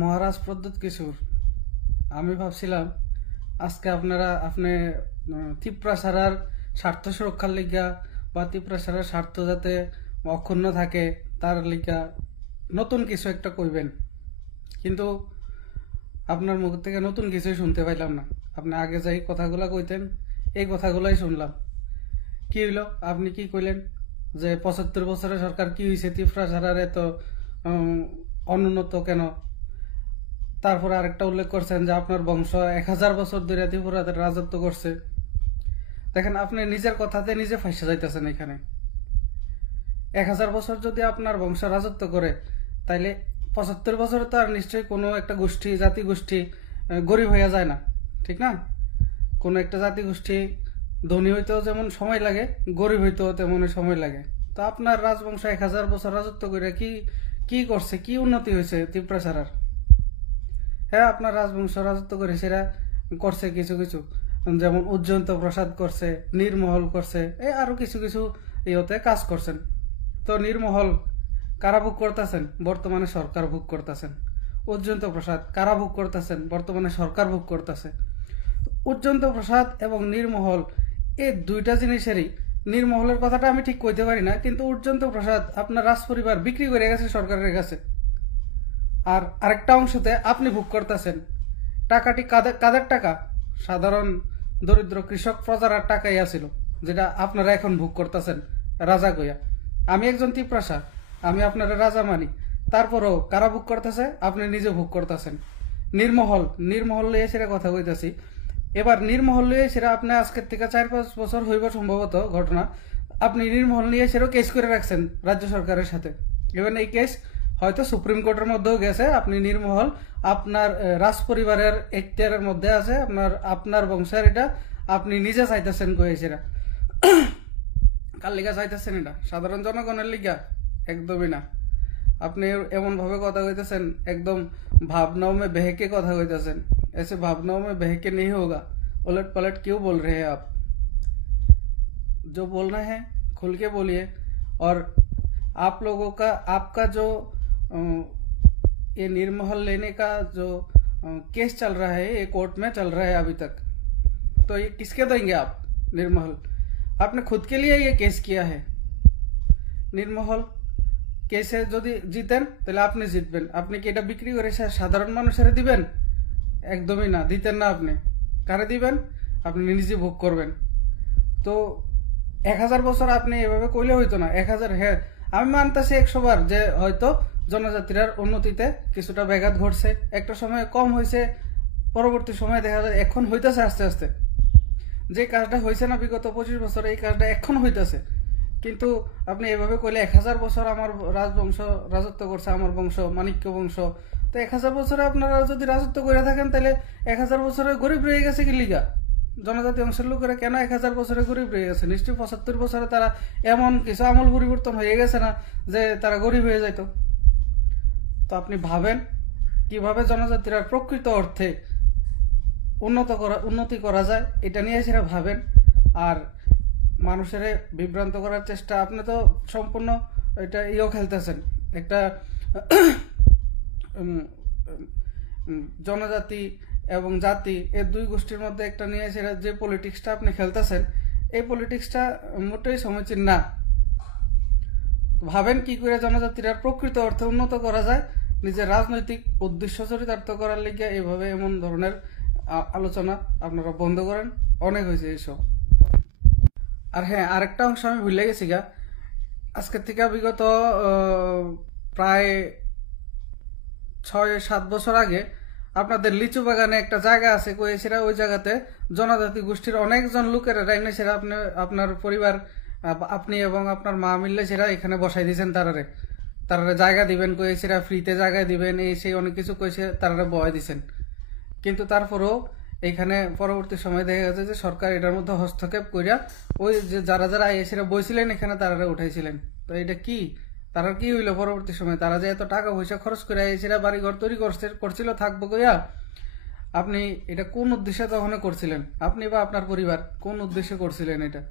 মহারাজ প্রদ্যুৎ কিশোর, আমি ভাবছিলাম আজকে আপনি তিপ্রাসারার স্বার্থ সুরক্ষার লিগা বা তিপ্রাসারার স্বার্থ যাতে অক্ষুণ্ণ থাকে তার লিগা নতুন কিছু একটা কইবেন, কিন্তু আপনার মুখ থেকে নতুন কিছুই শুনতে পাইলাম না। আপনি আগে যাই কথাগুলা কইতেন, এই কথাগুলাই শুনলাম। কি হইল? আপনি কি কইলেন যে ৭৫ বছরের সরকার কি হয়েছে, তিপ্রাসারার এত অনুন্নত কেন? তারপর আরেকটা উল্লেখ করছেন যে আপনার বংশ ১০০০ বছর ধরে ত্রিপুরাতে রাজত্ব করছে। দেখেন, আপনি নিজের কথাতে নিজে ফাঁসে যাইতেছেন। এখানে ১০০০ বছর যদি আপনার বংশ রাজত্ব করে, তাইলে ৭৫ বছরে তো আর নিশ্চয়ই কোনো একটা গোষ্ঠী, জাতি গোষ্ঠী গরিব হইয়া যায় না, ঠিক না? কোনো একটা জাতি গোষ্ঠী ধনী হইতেও যেমন সময় লাগে, গরিব হইতেও তেমনই সময় লাগে। তো আপনার রাজবংশ ১০০০ বছর রাজত্ব করে কি করছে, কি উন্নতি হয়েছে তিপ্রাসারার? হ্যাঁ, আপনার রাজবংশ রাজত্ব করে সেরা করছে কিছু কিছু, যেমন উজ্জয়ন্ত প্রসাদ করছে, নীরমহল করছে, এই আরো কিছু কিছু ইয়েতে কাজ করছেন। তো নীরমহল কারা ভোগ করতেছেন? বর্তমানে সরকার ভোগ করতেছেন। উজ্জয়ন্ত প্রসাদ কারা ভোগ করতেছেন? বর্তমানে সরকার ভোগ করতেছে। উজ্জয়ন্ত প্রসাদ এবং নীরমহল এই দুইটা জিনিসেরই, নীরমহলের কথাটা আমি ঠিক কইতে পারি না, কিন্তু উজ্জয়ন্ত প্রসাদ আপনার রাজ পরিবার বিক্রি করে গেছে সরকারের কাছে। আর আরেকটা অংশতে আপনি ভোগ করতেছেন। টাকাটি কাদের টাকা? সাধারণ দরিদ্র কৃষক প্রজার টাকাই আছিল, যেটা আপনারা এখন ভোগ করতেছেন রাজা কইয়া। আমি একজন তিপ্রাসা, আমি আপনারা রাজা মানি, তারপরও কারা ভোগ করতেছে? আপনি নিজে ভোগ করতেছেন। নির্মহল লইয়ে সেটা কথা কইতেছি। এবার নির্মহল লইয়ে সেটা আপনি আজকের থেকে ৪-৫ বছর হইব সম্ভবত ঘটনা, আপনি নির্মহল নিয়ে সেটাও কেস করে রাখছেন রাজ্য সরকারের সাথে। এবার এই কেস হয়তো সুপ্রিম কোর্টের মধ্যেও গেছে। আপনি নির্মহল আপনার রাজ পরিবারের এখতিয়ারের মধ্যে আছে, আপনার বংশের, এটা আপনি নিজে চাইতেছেন কয়েছে। কার লিগা চাইতেছেন? এটা সাধারণ জনগণের লিগা? একদমই না। আপনি এমন ভাবে কথা কইতেছেন, একদম भावनाओं में बह के কথা কইতেছেন। ऐसे भावनाओं में बह के नहीं होगा। उलट पलट क्यों बोल रहे हैं आप? जो बोलना है खुल के बोलिए। और आप लोगों का, आपका जो ये निर्महल लेने का जो केस चल रहा है, ये कोर्ट में चल रहा है अभी तक, तो ये किसके देंगे आप? निर्महल आपने खुद के लिए ये केस किया है। निर्महल কেসে যদি জিতেন তাহলে আপনি জিতবেন। আপনি কি এটা বিক্রি করে সাধারণ মানুষের দিবেন? একদমই না, দিতেন না। আপনি কারে দিবেন? আপনি নিজে ভোগ করবেন। তো ১০০০ বছর আপনি এভাবে কইলে হইতো না। ১০০০, হ্যাঁ আমি মানতেছি ১০০ বার যে হয়তো জনজাতির উন্নতিতে কিছুটা ব্যাঘাত ঘটছে, একটা সময় কম হয়েছে, পরবর্তী সময় দেখা যায় এখন হইতেছে আস্তে আস্তে। যে কাজটা হয়েছে না বিগত ২৫ বছর, এই কাজটা এখন হইতেছে। কিন্তু আপনি এভাবে কইলে ১০০০ বছর আমার রাজবংশ রাজত্ব করছে, আমার বংশ মাণিক্য বংশ। তো ১০০০ বছরে আপনারা যদি রাজত্ব করে থাকেন, তাহলে ১০০০ বছরে গরিব রয়ে গেছে কি লিগা? জনজাতি অংশের লোকেরা কেন ১০০০ বছরে গরিব রয়ে গেছে? নিশ্চয়ই ৭৫ বছরে তারা এমন কিছু আমল পরিবর্তন হয়ে গেছে না যে তারা গরিব হয়ে যাইত। তো আপনি ভাবেন কিভাবে জনজাতিরা প্রকৃত অর্থে উন্নতি করা যায়, এটা নিয়ে সেটা ভাবেন। আর মানুষের বিভ্রান্ত করার চেষ্টা, আপনি তো সম্পূর্ণ এটা খেলতেছেন, একটা জনজাতি এবং জাতি এই দুই গোষ্ঠীর মধ্যে একটা নিয়ে সেটা যে পলিটিক্সটা আপনি খেলতেছেন, এই পলিটিক্সটা মোটেই সমীচীন না। ভাবেন কি করে জনজাতির প্রকৃত অর্থে উন্নত করা যায়, নিজের রাজনৈতিক উদ্দেশ্য চরিতার্থ করার লিগে এইভাবে এমন ধরনের আলোচনা আপনারা বন্ধ করেন। অনেক হয়েছে এইসব। আর হ্যাঁ, আরেকটা অংশ আমি ভুলে গেছি গা। আজকের থেকে বিগত প্রায় ৬-৭ বছর আগে আপনাদের লিচু বাগানে একটা জায়গা আছে কয়েছিরা, ওই জায়গাতে জনজাতি গোষ্ঠীর অনেকজন লোকের রাইনে সেরা আপনার পরিবার, আপনি এবং আপনার মা মিললে সেরা এখানে বসাই দিয়েছেন। তারারে জায়গা দিবেন কয়েছিরা, ফ্রিতে জায়গা দিবেন, এই সেই অনেক কিছু কয়েছে, তারারে বয় দিছেন। কিন্তু তারপরেও এইখানে পরবর্তী সময় দেখা গেছে যে সরকার এটার মধ্যে হস্তক্ষেপ করিয়া ওই যে যারা এসেরা বইছিলেন এখানে তারা উঠাইছিলেন। তো এটা কি, তারা কি হইলো পরবর্তী সময়? তারা যে এত টাকা পয়সা খরচ করে এসেরা বাড়ি ঘর তৈরি করছিল থাকবো কইয়া, আপনি এটা কোন উদ্দেশ্যে তখন করছিলেন? আপনি বা আপনার পরিবার কোন উদ্দেশ্যে করছিলেন এটা?